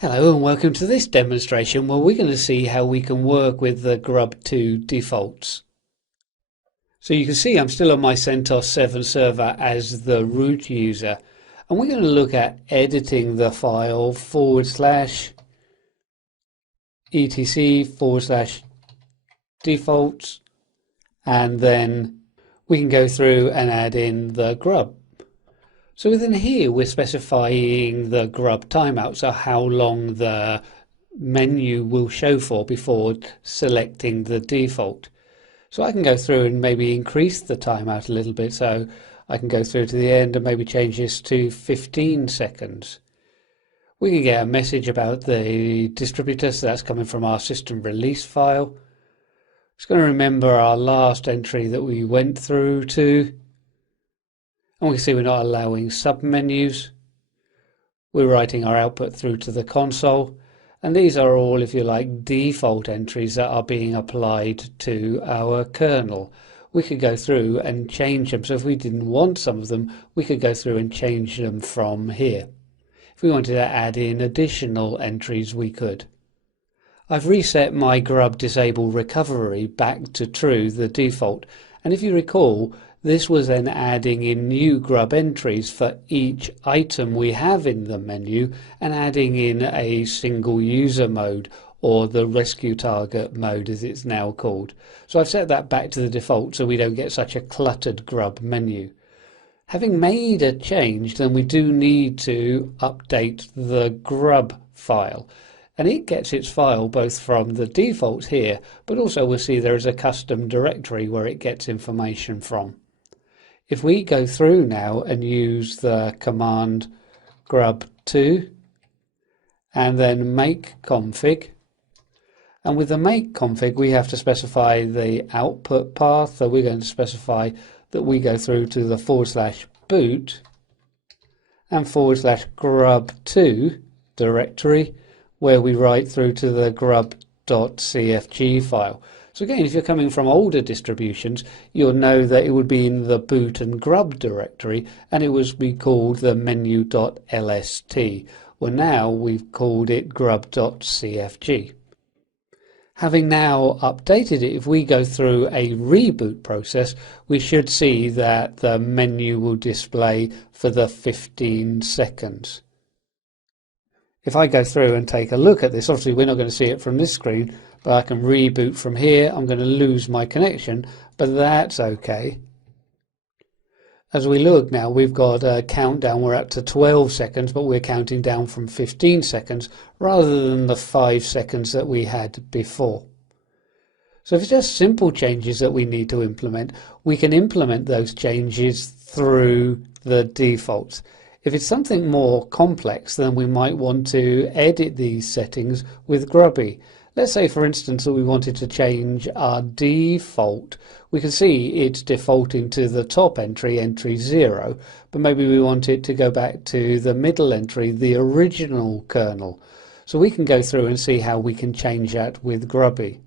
Hello and welcome to this demonstration where we're going to see how we can work with the GRUB2 defaults. So you can see I'm still on my CentOS 7 server as the root user, and we're going to look at editing the file /etc/defaults, and then we can go through and add in the grub. So within here we're specifying the grub timeout, so how long the menu will show for before selecting the default. So I can go through and maybe increase the timeout a little bit, so I can go through to the end and maybe change this to 15 seconds. We can get a message about the distributor, so that's coming from our system release file. It's going to remember our last entry that we went through to. And we can see we're not allowing submenus. We're writing our output through to the console. And these are all, if you like, default entries that are being applied to our kernel. We could go through and change them. So if we didn't want some of them, we could go through and change them from here. If we wanted to add in additional entries, we could. I've reset my grub disable recovery back to true, the default. And if you recall, this was then adding in new grub entries for each item we have in the menu and adding in a single user mode, or the rescue target mode as it's now called. So I've set that back to the default so we don't get such a cluttered grub menu. Having made a change, then we do need to update the grub file. And it gets its file both from the defaults here, but also we'll see there is a custom directory where it gets information from. If we go through now and use the command GRUB2 and then make config, and with the make config we have to specify the output path, so we're going to specify that we go through to the /boot and /grub2 directory, where we write through to the grub.cfg file. So again, if you're coming from older distributions, you'll know that it would be in the boot and grub directory, and it was be called the menu.lst. Well, now we've called it grub.cfg. Having now updated it, if we go through a reboot process, we should see that the menu will display for the 15 seconds. If I go through and take a look at this, obviously we're not going to see it from this screen, but I can reboot from here. I'm going to lose my connection, but that's okay. As we look now, we've got a countdown. We're up to 12 seconds, but we're counting down from 15 seconds rather than the 5 seconds that we had before. So if it's just simple changes that we need to implement, we can implement those changes through the defaults. If it's something more complex, then we might want to edit these settings with Grubby. Let's say, for instance, that we wanted to change our default. We can see it's defaulting to the top entry, entry 0, but maybe we want it to go back to the middle entry, the original kernel. So we can go through and see how we can change that with Grubby.